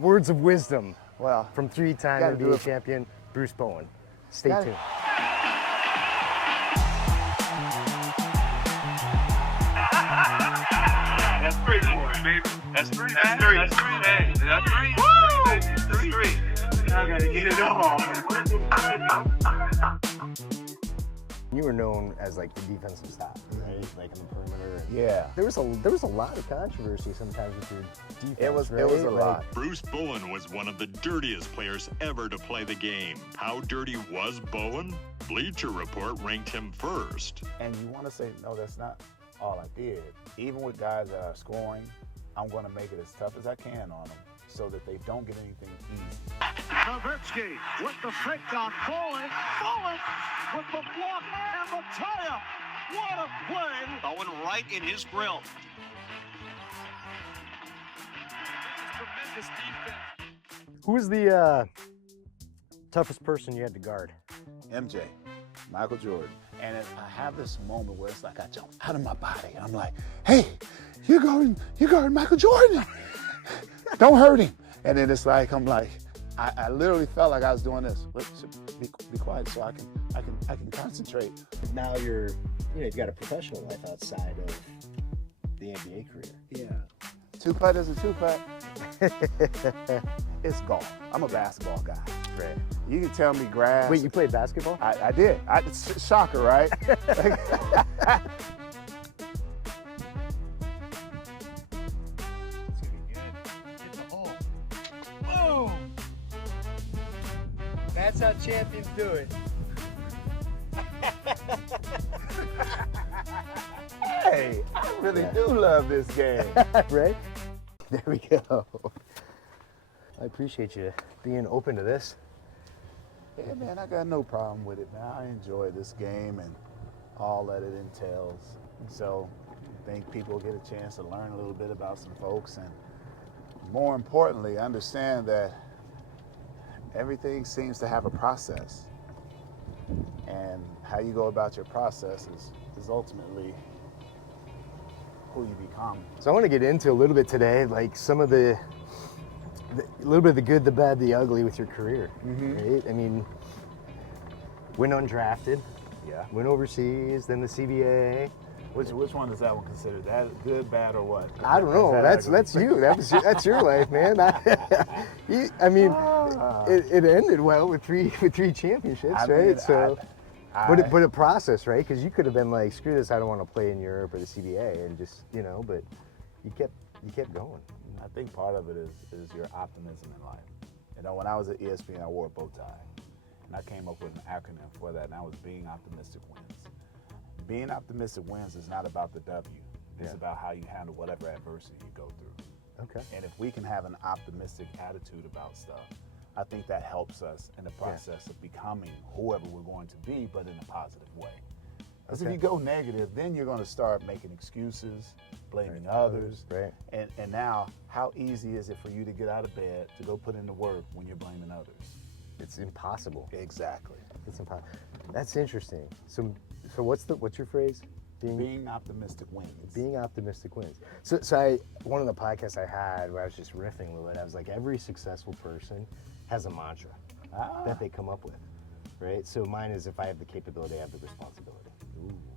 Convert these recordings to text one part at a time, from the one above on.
Words of wisdom Well, from three-time NBA champion Bruce Bowen. Stay tuned. That's three for it, baby. That's three. That's three. That's three. Hey, that's three. Woo! That's three. I gotta get it all. You were known as like the defensive stop, right? Like on the perimeter. Yeah. There was a lot of controversy sometimes with your defense. It was a right? lot. Bruce Bowen was one of the dirtiest players ever to play the game. How dirty was Bowen? Bleacher Report ranked him first. And you want to say, no, that's not all I did. Even with guys that are scoring, I'm going to make it as tough as I can on them so that they don't get anything easy. Nowitzki with the fake on Bowen. Bowen with the block and the tie-up. What a play. Bowen right in his grill. Tremendous defense. Who was the toughest person you had to guard? MJ, Michael Jordan. And I have this moment where it's like I jump out of my body. I'm like, hey, you're guarding Michael Jordan. Don't hurt him. And then it's like, I'm like, I literally felt like I was doing this. Be quiet so I can concentrate. Now you've got a professional life outside of the NBA career. Yeah. Two-putt is a two-putt. It's golf. I'm a basketball guy. Right. You can tell me grass. Wait, you played basketball? I did. Shocker, right? That's how champions do it. Hey, I really do love this game. Right? There we go. I appreciate you being open to this. Yeah, man, I got no problem with it, man. I enjoy this game and all that it entails. So I think people get a chance to learn a little bit about some folks and more importantly, understand that everything seems to have a process. And how you go about your process is ultimately who you become. So I want to get into a little bit today, like some of a little bit of the good, the bad, the ugly with your career, right? I mean, went undrafted, went overseas, then the CBA. Which one is that one considered? That good, bad, or what? I don't know. That's you. That's your life, man. I mean, it ended well with three championships, right? So, but a process, right? Because you could have been like, screw this, I don't want to play in Europe or the CBA, and just but you kept going. I think part of it is your optimism in life. You know, when I was at ESPN, I wore a bow tie, and I came up with an acronym for that, and that was being optimistic wins. Being optimistic wins is not about the W. It's about how you handle whatever adversity you go through. Okay. And if we can have an optimistic attitude about stuff, I think that helps us in the process of becoming whoever we're going to be, but in a positive way. Because if you go negative, then you're going to start making excuses, blaming others. Right. And now, how easy is it for you to get out of bed to go put in the work when you're blaming others? It's impossible. Exactly. It's impossible. That's interesting. So what's your phrase? Being optimistic wins. Being optimistic wins. So one of the podcasts I had where I was just riffing a little bit, I was like, every successful person has a mantra that they come up with, right? So mine is, if I have the capability, I have the responsibility.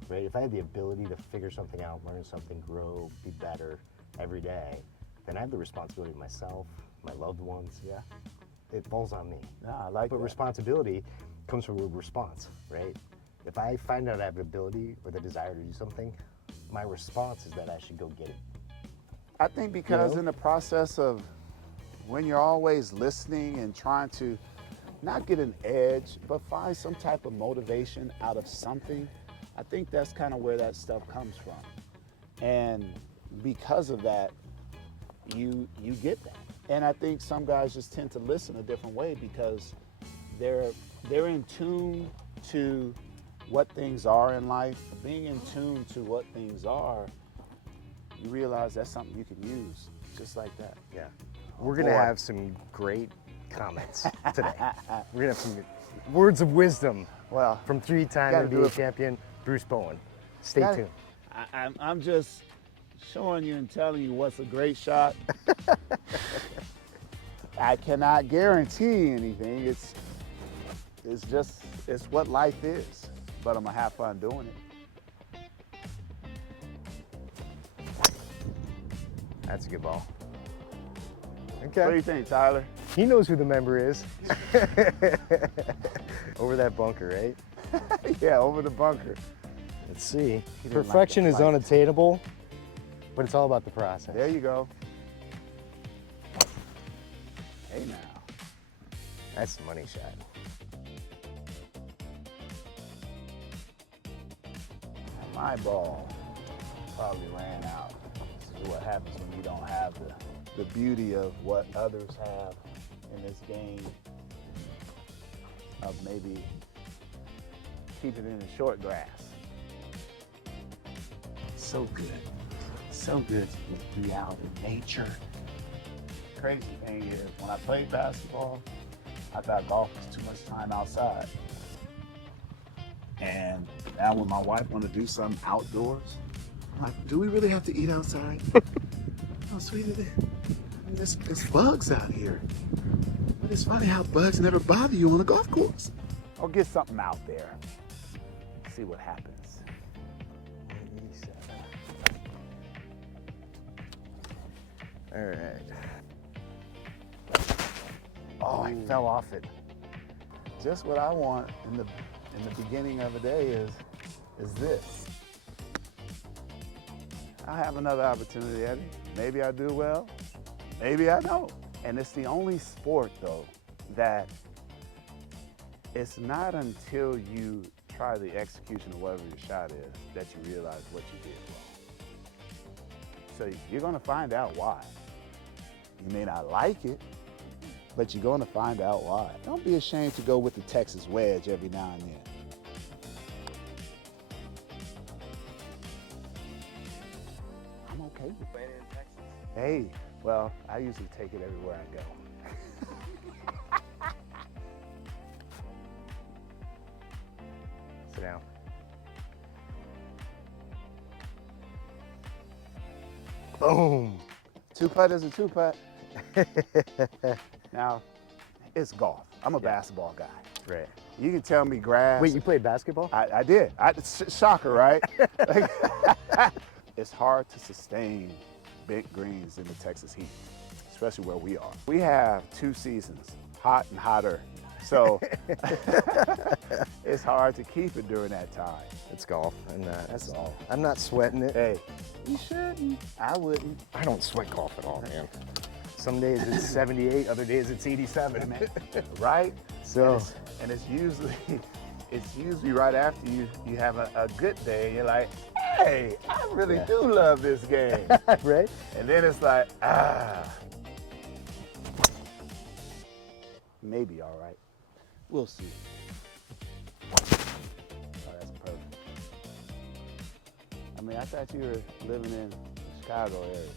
Right? If I have the ability to figure something out, learn something, grow, be better every day, then I have the responsibility of myself, my loved ones. Yeah. It falls on me. I like But that. Responsibility comes from a response, right? If I find out I have the ability or the desire to do something, my response is that I should go get it. I think because in the process of when you're always listening and trying to not get an edge, but find some type of motivation out of something, I think that's kind of where that stuff comes from. And because of that, you get that. And I think some guys just tend to listen a different way because they're in tune to what things are in life. Being in tune to what things are, you realize that's something you can use just like that. Yeah. We're going to have some great comments today. We're going to have some words of wisdom from three-time NBA champion Bruce Bowen. Stay tuned. I'm just showing you and telling you what's a great shot. I cannot guarantee anything. It's what life is. But I'm gonna have fun doing it. That's a good ball. What do Okay. you think, Tyler? He knows who the member is. Over that bunker, right? Yeah, over the bunker. Let's see. didn't like Perfection the is flight. unattainable, but it's all about the process. There you go. Hey now. That's the money shot. My ball probably ran out. This is what happens when you don't have the beauty of what others have in this game of maybe keeping it in the short grass. So good. So good to be out in nature. Crazy thing is, when I played basketball, I thought golf was too much time outside. And now when my wife want to do something outdoors, I'm like, do we really have to eat outside? No, sweetie, there's bugs out here. But it's funny how bugs never bother you on a golf course. I'll get something out there. See what happens. 187. All right. Oh, I fell off it. Just what I want in the beginning of a day is this. I have another opportunity, Eddie. Maybe I do well, maybe I don't. And it's the only sport, though, that it's not until you try the execution of whatever your shot is that you realize what you did wrong. So you're gonna find out why. You may not like it, but you're gonna find out why. Don't be ashamed to go with the Texas wedge every now and then. I'm okay with it. Playing in Texas. Hey, well, I usually take it everywhere I go. Sit down. Boom. Two-putt is a two-putt. Now, it's golf. I'm a basketball guy. Right. You can tell me grass. Wait, you played basketball? I did. Shocker, right? It's hard to sustain big greens in the Texas heat, especially where we are. We have 2 seasons, hot and hotter. So it's hard to keep it during that time. It's golf, and That's all. I'm not sweating it. Hey, you shouldn't. I wouldn't. I don't sweat golf at all, man. Some days it's 78, other days it's 87. Right? So, And it's usually right after you have a good day and you're like, hey, I really Yeah. do love this game. right? And then it's like, maybe all right. We'll see. Oh, that's perfect. I mean, I thought you were living in the Chicago area.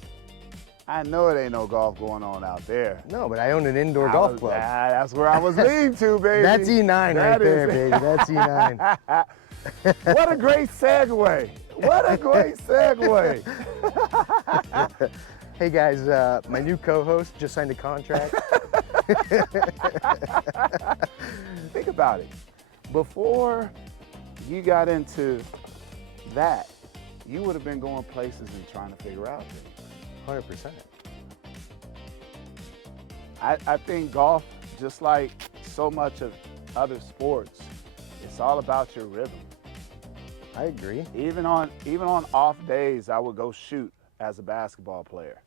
I know it ain't no golf going on out there. No, but I own an indoor I golf was- club. That's where I was leading to, baby. That's E9 right That there, is- baby. That's E9. What a great segue. What a great segue. Hey guys, my new co-host just signed a contract. Think about it. Before you got into that, you would have been going places and trying to figure out things. 100%. I think golf, just like so much of other sports, it's all about your rhythm. I agree. Even on off days, I would go shoot as a basketball player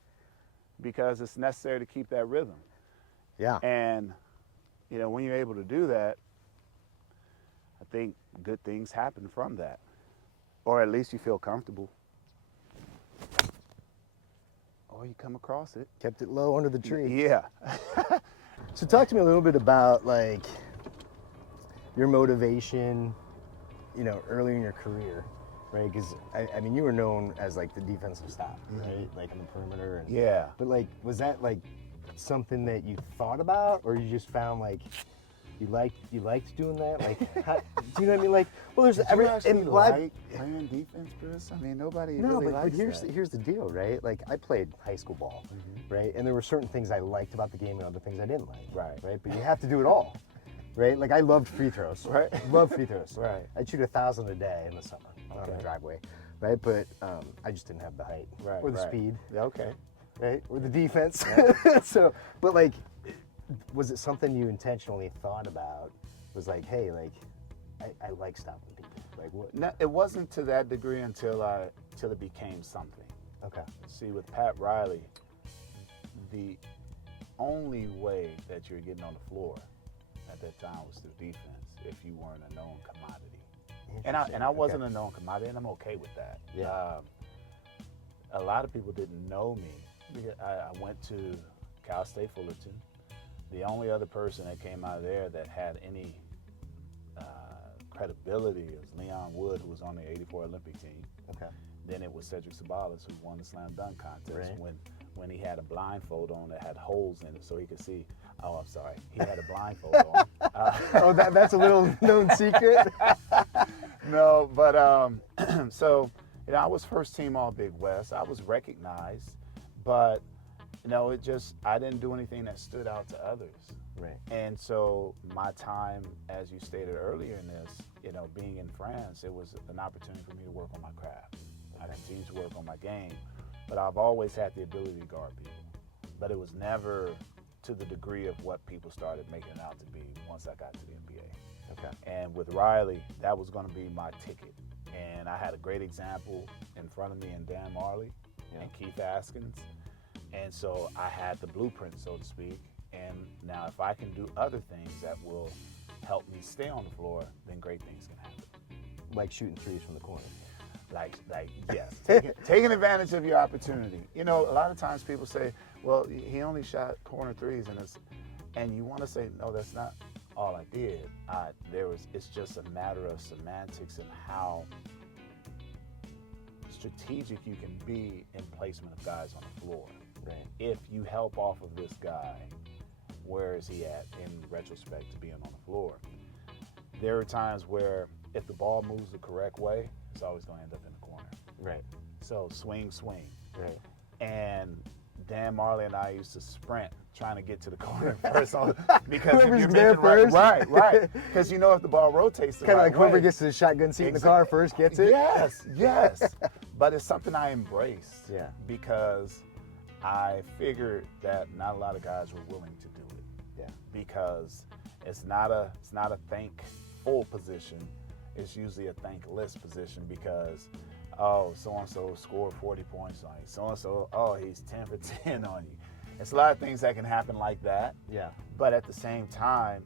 because it's necessary to keep that rhythm. Yeah. And you know, when you're able to do that, I think good things happen from that, or at least you feel comfortable. Or you come across it. Kept it low under the tree. Yeah. So talk to me a little bit about like your motivation, you know, early in your career, right? Because I mean, you were known as like the defensive stop, right? Like in the perimeter. And, Yeah. But like, was that like something that you thought about, or you just found like You liked doing that? Like, how, do you know what I mean? Like, well, there's Did you actually like playing defense, Bruce? I mean, nobody really but likes here's that. here's the deal, right? Like, I played high school ball, right? And there were certain things I liked about the game and other things I didn't like, right? But you have to do it all, right? Like, I loved free throws, Right. Loved free throws, Right. I'd shoot 1,000 a day in the summer on the driveway, right? But I just didn't have the height or the speed, Yeah, okay. right? Or the defense. So, but like, was it something you intentionally thought about? Was like, hey, like, I like stopping people. Like what? No, it wasn't to that degree until it became something. Okay. See, with Pat Riley, the only way that you're getting on the floor at that time was through defense if you weren't a known commodity. And I wasn't a known commodity, and I'm okay with that. Yeah. A lot of people didn't know me. I went to Cal State Fullerton. The only other person that came out of there that had any credibility was Leon Wood, who was on the '84 Olympic team. Okay. Then it was Cedric Sabalas, who won the slam dunk contest Right. when he had a blindfold on that had holes in it so he could see. Oh, I'm sorry. He had a blindfold on. Oh, that's a little known secret. No, but so I was first team All Big West. I was recognized, but I didn't do anything that stood out to others. Right. And so my time, as you stated earlier in this, being in France, it was an opportunity for me to work on my craft. I continued to work on my game, but I've always had the ability to guard people. But it was never to the degree of what people started making it out to be once I got to the NBA. Okay. And with Riley, that was going to be my ticket. And I had a great example in front of me in Dan Marley and Keith Askins. And so I had the blueprint, so to speak. And now if I can do other things that will help me stay on the floor, then great things can happen. Like shooting threes from the corner. Like yes, taking advantage of your opportunity. A lot of times people say, well, he only shot corner threes, and you want to say, no, that's not all I did. It's just a matter of semantics and how strategic you can be in placement of guys on the floor. Right. If you help off of this guy, where is he at in retrospect to being on the floor? There are times where if the ball moves the correct way, it's always going to end up in the corner. Right. So swing. Right. And Dan Marley and I used to sprint trying to get to the corner first because Whoever's if you there mention first. right. Because if the ball rotates the Kind of right like whoever way, gets to the shotgun seat in the car first gets it. Yes. But it's something I embraced. Yeah. Because I figured that not a lot of guys were willing to do it. Yeah. Because it's not a thankful position. It's usually a thankless position because, so-and-so scored 40 points on you. So-and-so, he's 10 for 10 on you. It's a lot of things that can happen like that. Yeah. But at the same time,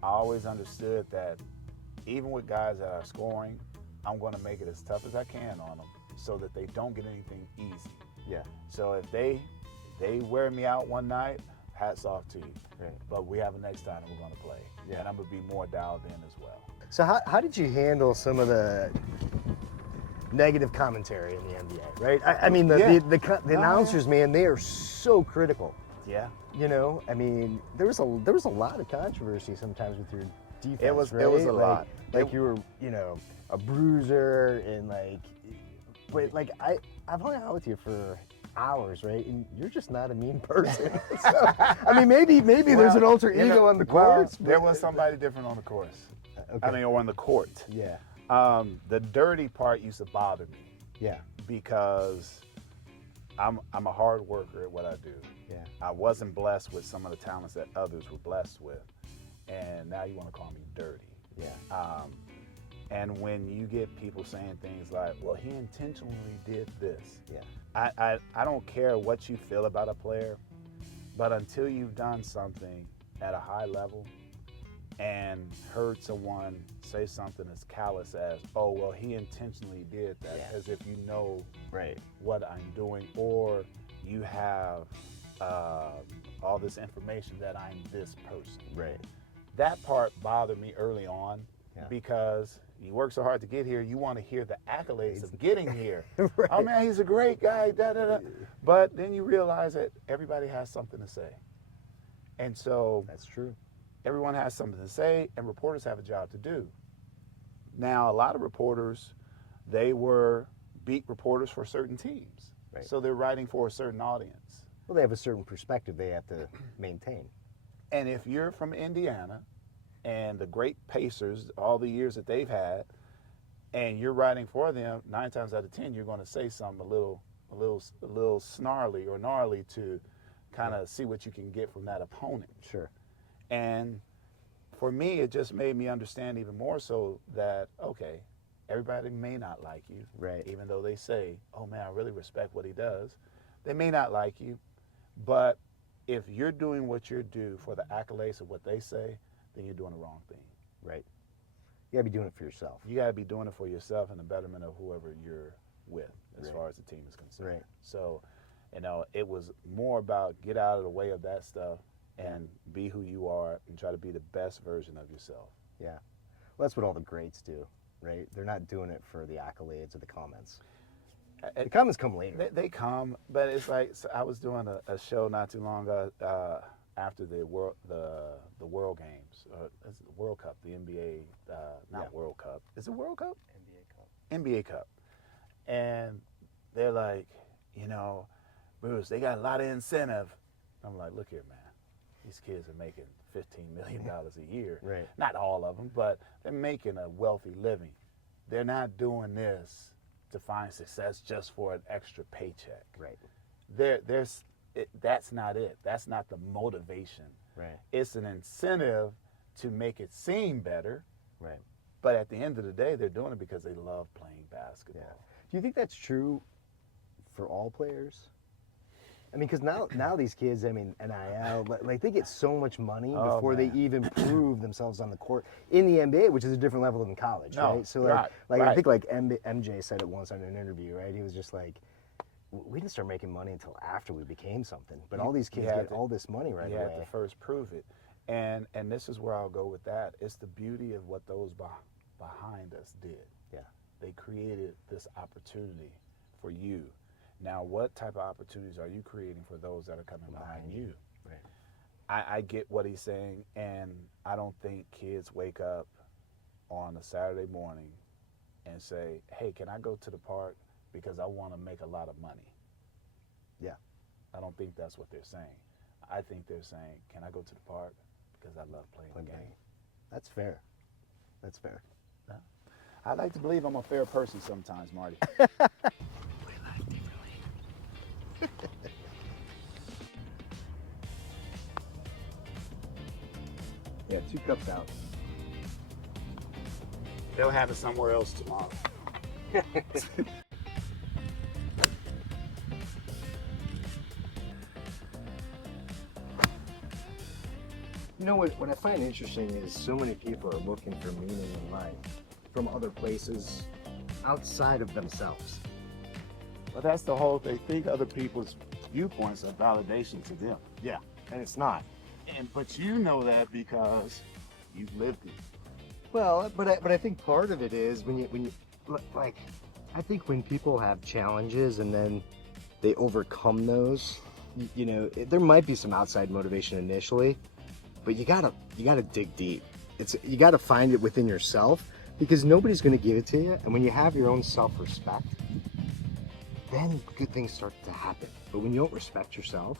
I always understood that even with guys that are scoring, I'm going to make it as tough as I can on them so that they don't get anything easy. Yeah. So if they wear me out one night, hats off to you. Right. But we have a next time we're going to play. Yeah. And I'm going to be more dialed in as well. So how did you handle some of the negative commentary in the NBA, right? I mean, the announcers, man, they are so critical. Yeah. I mean, there was a lot of controversy sometimes with your defense. It was right? a lot. Like you were, a bruiser and but I've hung out with you for hours, right? And you're just not a mean person. So, I mean, maybe there's an alter ego on the court. There was somebody different on the course. Okay. Or on the court. Yeah. The dirty part used to bother me. Yeah. Because I'm a hard worker at what I do. Yeah. I wasn't blessed with some of the talents that others were blessed with. And now you want to call me dirty. Yeah. And when you get people saying things like, well, he intentionally did this. Yeah. I don't care what you feel about a player, but until you've done something at a high level and heard someone say something as callous as, oh, well, he intentionally did that, as if you know what I'm doing, or you have all this information that I'm this person. Right. That part bothered me early on because you work so hard to get here, you want to hear the accolades of getting here. Right. Oh, man, he's a great guy, da-da-da. But then you realize that everybody has something to say. And so that's true. everyone has something to say, and reporters have a job to do. Now, a lot of reporters, they were beat reporters for certain teams. Right. So they're writing for a certain audience. Well, they have a certain perspective they have to maintain. And if you're from Indiana and the great Pacers, all the years that they've had, and you're writing for them, 9 times out of 10, you're going to say something a little snarly or gnarly to kind of see what you can get from that opponent. Sure. And for me, it just made me understand even more so that, okay, everybody may not like you. Right. Even though they say, oh man, I really respect what he does. They may not like you, but if you're doing what you do for the accolades of what they say, then you're doing the wrong thing. Right. You gotta be doing it for yourself. You gotta be doing it for yourself and the betterment of whoever you're with as Right. far as the team is concerned. Right. So, it was more about get out of the way of that stuff and be who you are and try to be the best version of yourself. Yeah. Well, that's what all the greats do, right? They're not doing it for the accolades or the comments. The comments come later. They come, but it's like, so I was doing a show not too long ago after the World Games, it's the World Cup, the NBA, not World Cup. Is it World Cup? NBA Cup. And they're like, Bruce, they got a lot of incentive. I'm like, look here, man. These kids are making $15 million a year. Right. Not all of them, but they're making a wealthy living. They're not doing this to find success just for an extra paycheck. Right. That's not it. That's not the motivation. Right. It's an incentive to make it seem better. Right. But at the end of the day, they're doing it because they love playing basketball. Yeah. Do you think that's true for all players? I mean, because now these kids, I mean, NIL, like they get so much money before they even prove themselves on the court in the NBA, which is a different level than college, right? So right. I think like MJ said it once on an interview, right? He was just like, we didn't start making money until after we became something, but all these kids get all this money right away. You away. have to first prove it, and this is where I'll go with that. It's the beauty of what those behind us did. Yeah, they created this opportunity for you. Now, what type of opportunities are you creating for those that are coming behind you? Right. I get what he's saying, and I don't think kids wake up on a Saturday morning and say, hey, can I go to the park because I want to make a lot of money? Yeah. I don't think that's what they're saying. I think they're saying, can I go to the park because I love playing the game? That's fair. That's fair. Yeah. I like to believe I'm a fair person sometimes, Marty. Yeah, 2 cups out. They'll have it somewhere else tomorrow. You know what I find interesting is so many people are looking for meaning in life from other places outside of themselves. But that's the whole thing. Think other people's viewpoints are validation to them. Yeah, and it's not. But you know that because you've lived it. Well, but I think part of it is when you like, I think when people have challenges and then they overcome those, there might be some outside motivation initially, but you gotta dig deep. You gotta find it within yourself because nobody's gonna give it to you. And when you have your own self-respect, then good things start to happen. But when you don't respect yourself,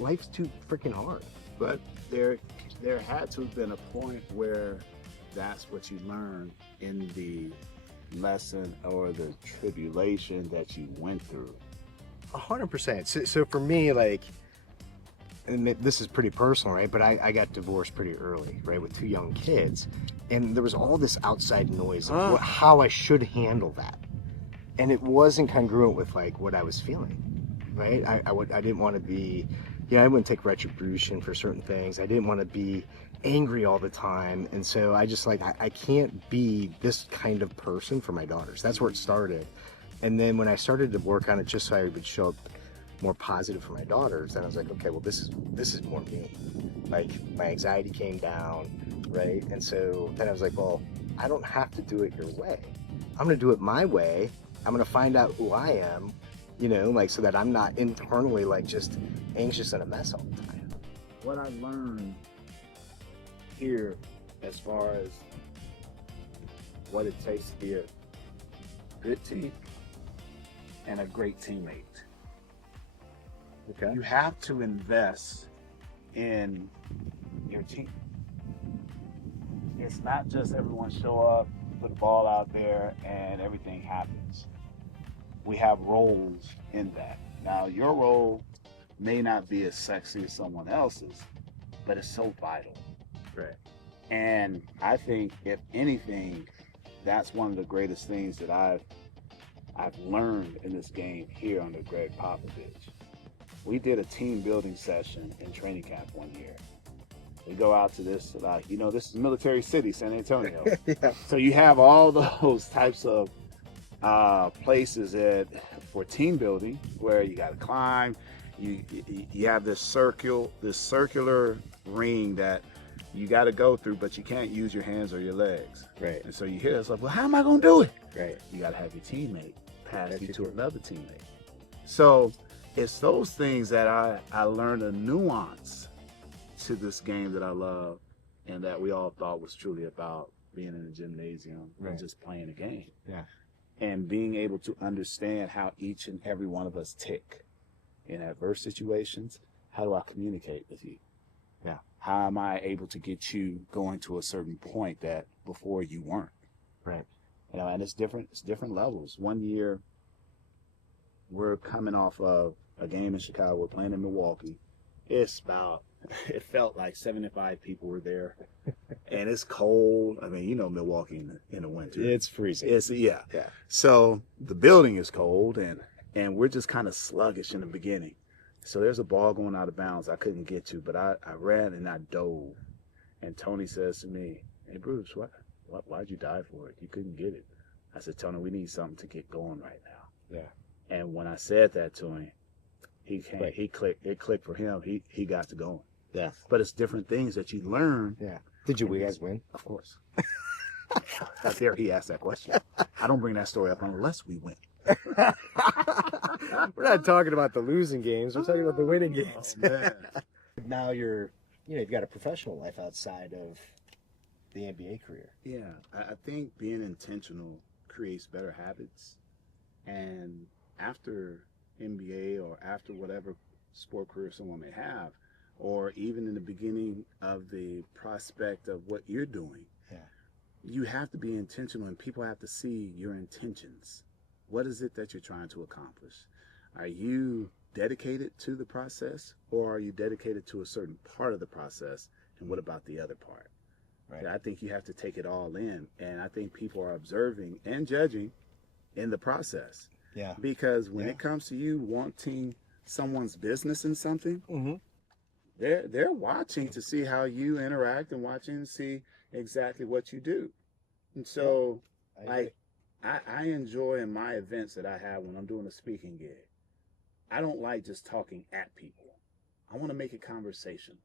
life's too freaking hard. But there had to have been a point where that's what you learned in the lesson or the tribulation that you went through. 100%. So for me, like, and this is pretty personal, right? But I got divorced pretty early, right, with 2 young kids, and there was all this outside noise of how I should handle that, and it wasn't congruent with like what I was feeling, right? I didn't want to be, I wouldn't take retribution for certain things. I didn't want to be angry all the time, and so I just I can't be this kind of person for my daughters. That's where it started, and then when I started to work on it, just so I would show up more positive for my daughters, then I was like, okay, well, this is more me. Like, my anxiety came down, right? And so then I was like, well, I don't have to do it your way. I'm gonna do it my way. I'm gonna find out who I am, so that I'm not internally just anxious and a mess all the time. What I learned here as far as what it takes to be a good team and a great teammate. Okay. You have to invest in your team. It's not just everyone show up, put the ball out there, and everything happens. We have roles in that. Now, your role may not be as sexy as someone else's, but it's so vital. Right. And I think, if anything, that's one of the greatest things that I've learned in this game here under Greg Popovich. We did a team building session in training camp one year. We go out to this, this is Military City, San Antonio. Yeah. So you have all those types of places for team building where you got to climb. You have this circular ring that you got to go through, but you can't use your hands or your legs. Right. And so you hear it's like, well, how am I going to do it? Right. You got to have your teammate pass That's you your to team. another teammate. So it's those things that I learned a nuance to this game that I love and that we all thought was truly about being in a gymnasium Right. and just playing a game. Yeah. And being able to understand how each and every one of us tick in adverse situations. How do I communicate with you? Yeah. How am I able to get you going to a certain point that before you weren't? Right. And it's different levels. One year, we're coming off of a game in Chicago. We're playing in Milwaukee. It felt like 75 people were there. And it's cold. I mean, Milwaukee in the winter. It's freezing. Yeah. Yeah. So the building is cold, and we're just kind of sluggish in the beginning. So there's a ball going out of bounds I couldn't get to, but I ran and I dove. And Tony says to me, "Hey, Bruce, why'd you dive for it? You couldn't get it." I said, "Tony, we need something to get going right now." Yeah. And when I said that to him, Right. it clicked for him. He got to going. Yeah. But it's different things that you learn. Yeah. Did you guys win? Of course. How dare he ask that question? I don't bring that story up unless we win. We're not talking about the losing games. We're talking about the winning games. Oh, man. Now you've got a professional life outside of the NBA career. Yeah, I think being intentional creates better habits. And after NBA or after whatever sport career someone may have, or even in the beginning of the prospect of what you're doing, Yeah. you have to be intentional, and people have to see your intentions. What is it that you're trying to accomplish? Are you dedicated to the process, or are you dedicated to a certain part of the process? And what about the other part? Right. I think you have to take it all in, and I think people are observing and judging in the process. Yeah. Because when Yeah. it comes to you wanting someone's business in something, Mm-hmm. they're watching to see how you interact and watching to see exactly what you do. And so I enjoy in my events that I have when I'm doing a speaking gig, I don't like just talking at people. I want to make a conversation.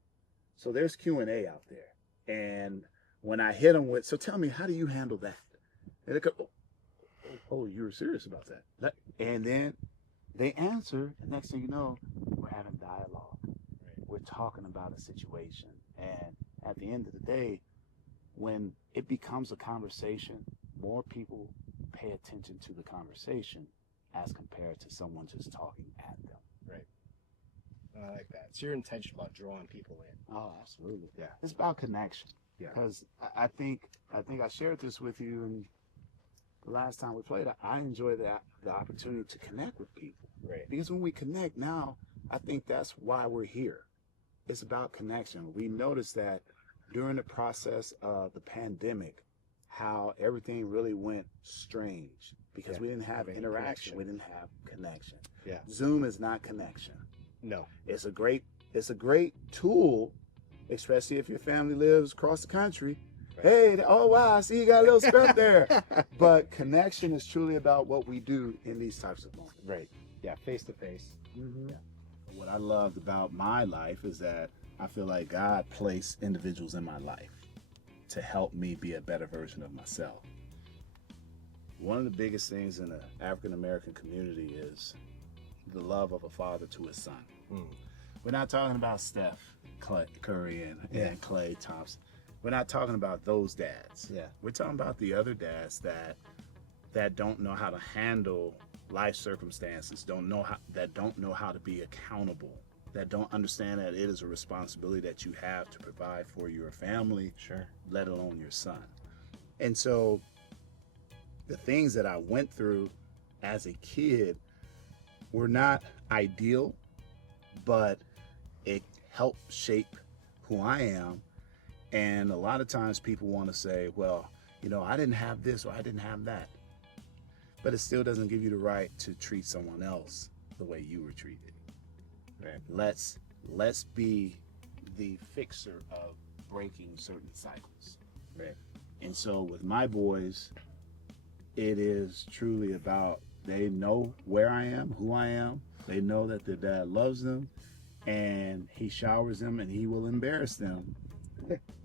So there's Q&A out there. And when I hit them with, so tell me, how do you handle that? And they go, oh, you were serious about that. And then they answer, and next thing you know, we're having dialogue. We're talking about a situation. And at the end of the day, when it becomes a conversation, more people pay attention to the conversation as compared to someone just talking at them. Right. I like that. So you're intentional about drawing people in. Oh, absolutely. Yeah. It's about connection. Yeah. Because I think I shared this with you, and the last time we played, I enjoy the opportunity to connect with people. Right. Because when we connect now, I think that's why we're here. It's about connection. We noticed that during the process of the pandemic, how everything really went strange because Yeah. we didn't have Having interaction. connection. We didn't have connection. Yeah. Zoom is not connection. No. It's a great tool, especially if your family lives across the country. Right. Hey, oh wow, I see you got a little scrub there. But connection is truly about what we do in these types of moments. Right. Yeah. Face to face. Yeah. What I loved about my life is that I feel like God placed individuals in my life to help me be a better version of myself. One of the biggest things in the African American community is the love of a father to his son. We're not talking about Steph Curry and Klay Thompson. We're not talking about those dads. Yeah. We're talking about the other dads that don't know how to handle life circumstances, that don't know how to be accountable, that don't understand that it is a responsibility that you have to provide for your family, Sure. let alone your son. And so the things that I went through as a kid were not ideal, but it helped shape who I am. And a lot of times people want to say, well, you know, I didn't have this or I didn't have that. But it still doesn't give you the right to treat someone else the way you were treated. Right. Let's be the fixer of breaking certain cycles. Right. And so with my boys, it is truly about, they know where I am, who I am. They know that their dad loves them and he showers them and he will embarrass them,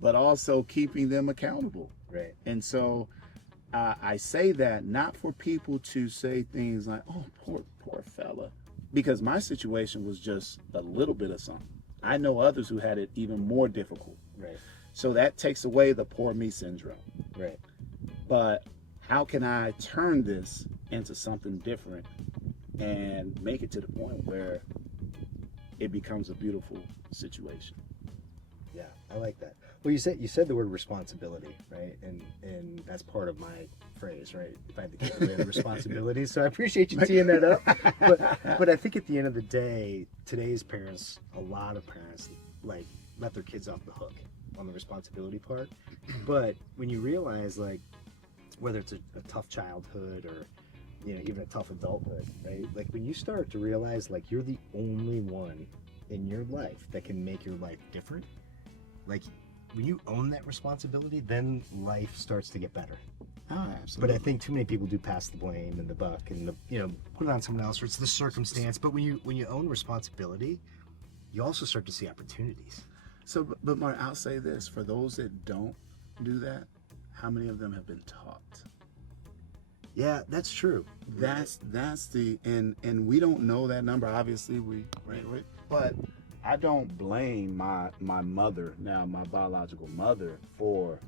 but also keeping them accountable. Right. And so I say that not for people to say things like, oh, poor fella, because my situation was just a little bit of something. I know others who had it even more difficult. Right. So that takes away the poor me syndrome. Right. But how can I turn this into something different and make it to the point where it becomes a beautiful situation? Yeah, I like that. Well, you said the word responsibility, right? And that's part of my phrase, right? If I had to get rid of responsibility, so I appreciate you teeing that up. But I think at the end of the day, today's parents, a lot of parents, like, let their kids off the hook on the responsibility part. But when you realize, like, whether it's a tough childhood or, you know, even a tough adulthood, right? Like, when you start to realize, like, you're the only one in your life that can make your life different, like, when you own that responsibility, then life starts to get better. Oh, absolutely. But I think too many people do pass the blame and the buck and the, you know, put it on someone else, or it's the circumstance. But when you own responsibility, you also start to see opportunities. So, but Mark, I'll say this, for those that don't do that, how many of them have been taught? Yeah, that's true. That's the, and we don't know that number, obviously, but I don't blame my mother, now my biological mother, for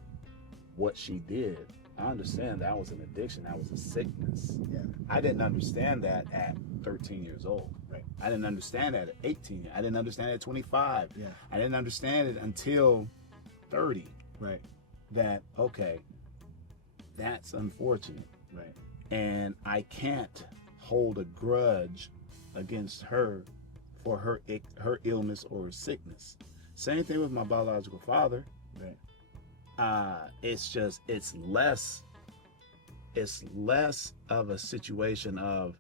what she did. I understand that was an addiction, that was a sickness. Yeah. I didn't understand that at 13 years old. Right. I didn't understand that at 18. I didn't understand it at 25. Yeah. I didn't understand it until 30. Right. That, okay, that's unfortunate. Right. And I can't hold a grudge against her for her illness or sickness. Same thing with my biological father. Right. It's less of a situation of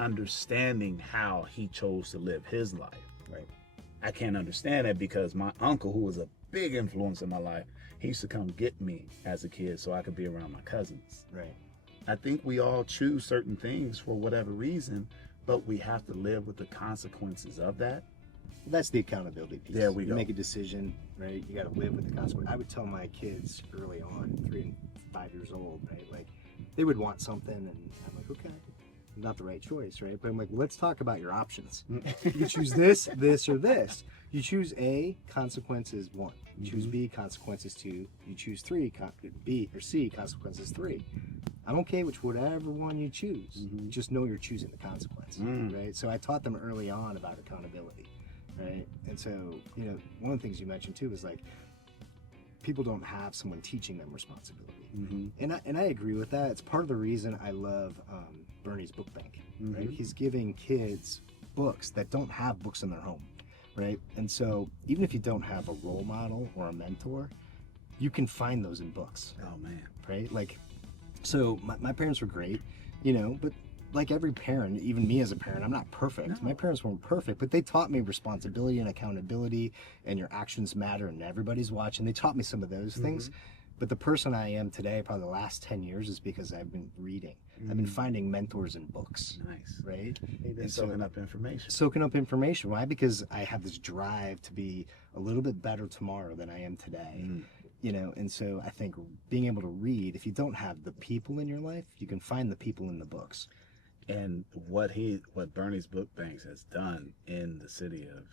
understanding how he chose to live his life. Right. I can't understand that because my uncle, who was a big influence in my life, he used to come get me as a kid so I could be around my cousins. Right. I think we all choose certain things for whatever reason, but we have to live with the consequences of that. That's the accountability piece. There we you go. make a decision, right? You got to live with the consequence. I would tell my kids early on, 3 and 5 years old, right? Like, they would want something, and I'm like, okay, not the right choice, right? But I'm like, let's talk about your options. You choose this, this, or this. You choose A, consequences 1. You choose B, consequences 2. You choose 3, B or C, consequences 3. I'm okay with whatever one you choose. Just know you're choosing the consequence, right? So I taught them early on about accountability, right? And so, you know, one of the things you mentioned too is, like, people don't have someone teaching them responsibility. And I agree with that. It's part of the reason I love Bernie's book bank, right? He's giving kids books that don't have books in their home, right? And so even if you don't have a role model or a mentor, you can find those in books. Oh man. Right? Like, so my parents were great, you know, but like every parent, even me as a parent, I'm not perfect. No. My parents weren't perfect, but they taught me responsibility and accountability, and your actions matter and everybody's watching. They taught me some of those things. But the person I am today, probably the last 10 years, is because I've been reading. I've been finding mentors in books. Nice. Right? And soaking up information. Soaking up information. Why? Because I have this drive to be a little bit better tomorrow than I am today. You know, and so I think being able to read, if you don't have the people in your life, you can find the people in the books. And what Bernie's Book Banks has done in the city of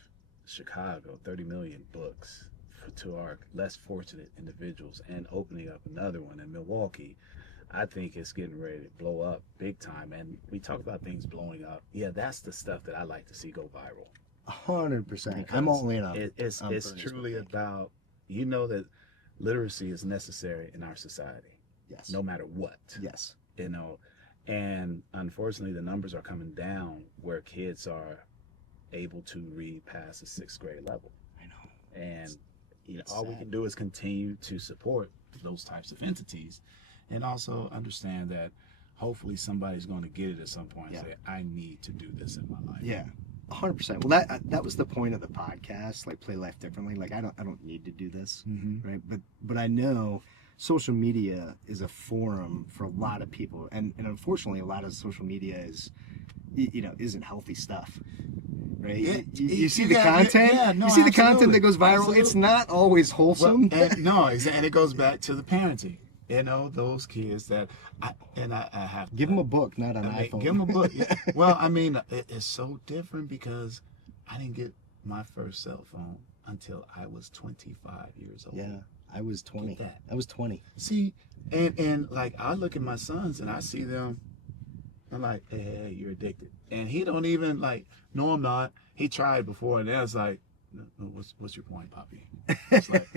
Chicago, 30 million books to our less fortunate individuals and opening up another one in Milwaukee, I think it's getting ready to blow up big time. And we talk about things blowing up. Yeah, that's the stuff that I like to see go viral. 100%. I'm all in on It's truly about, you know, that literacy is necessary in our society. Yes. No matter what. Yes. You know, and unfortunately the numbers are coming down where kids are able to read past the 6th grade level. I know. And you know, all we can do is continue to support those types of entities, and also understand that hopefully somebody's going to get it at some point and say, I need to do this in my life. Yeah. 100%. Well, that was the point of the podcast, like Play Life Differently. Like I don't need to do this, right? But I know social media is a forum for a lot of people, and unfortunately, a lot of social media is, you know, isn't healthy stuff, right? Yeah, you see the content. You see the content that goes viral. Absolutely. It's not always wholesome. Well, and it goes back to the parenting. You know, those kids that I have to give them a book, not an iPhone. Give them a book. Well, I mean, it's so different because I didn't get my first cell phone until I was 25 years old. Yeah, I was 20. I was 20. See, and like I look at my sons and I see them. I'm like, hey, you're addicted, and he don't even like. No, I'm not. He tried before, and then it's like, no, what's your point, Poppy? It's like.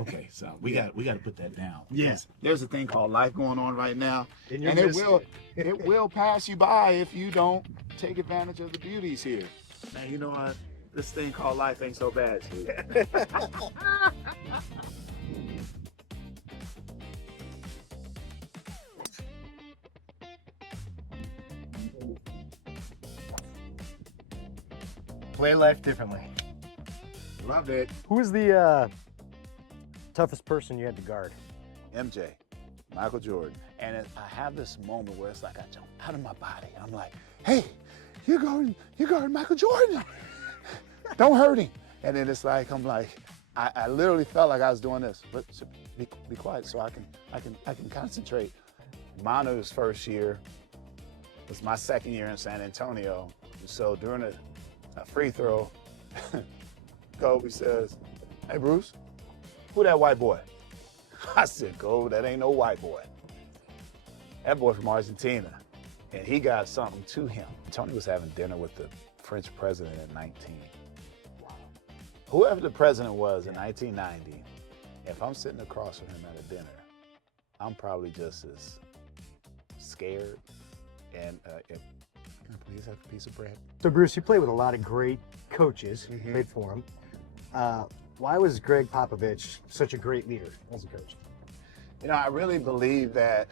Okay, so we got to put that down. Yes. Yeah. There's a thing called life going on right now, and it will pass you by if you don't take advantage of the beauties here. Now you know what? This thing called life ain't so bad, Steve. Play Life Differently. Loved it. Who's the toughest person you had to guard? MJ, Michael Jordan. And I have this moment where it's like I jump out of my body. And I'm like, hey, you're guarding Michael Jordan. Don't hurt him. And then it's like, I'm like, I literally felt like I was doing this. But be quiet so I can concentrate. Manu's first year was my second year in San Antonio. So during a free throw, Kobe says, hey, Bruce, who that white boy? I said, Kobe, that ain't no white boy. That boy from Argentina. And he got something to him. Tony was having dinner with the French president at 19. Wow. Whoever the president was in 1990, if I'm sitting across from him at a dinner, I'm probably just as scared and can I please have a piece of bread? So Bruce, you played with a lot of great coaches, played for them. Why was Greg Popovich such a great leader as a coach? You know, I really believe that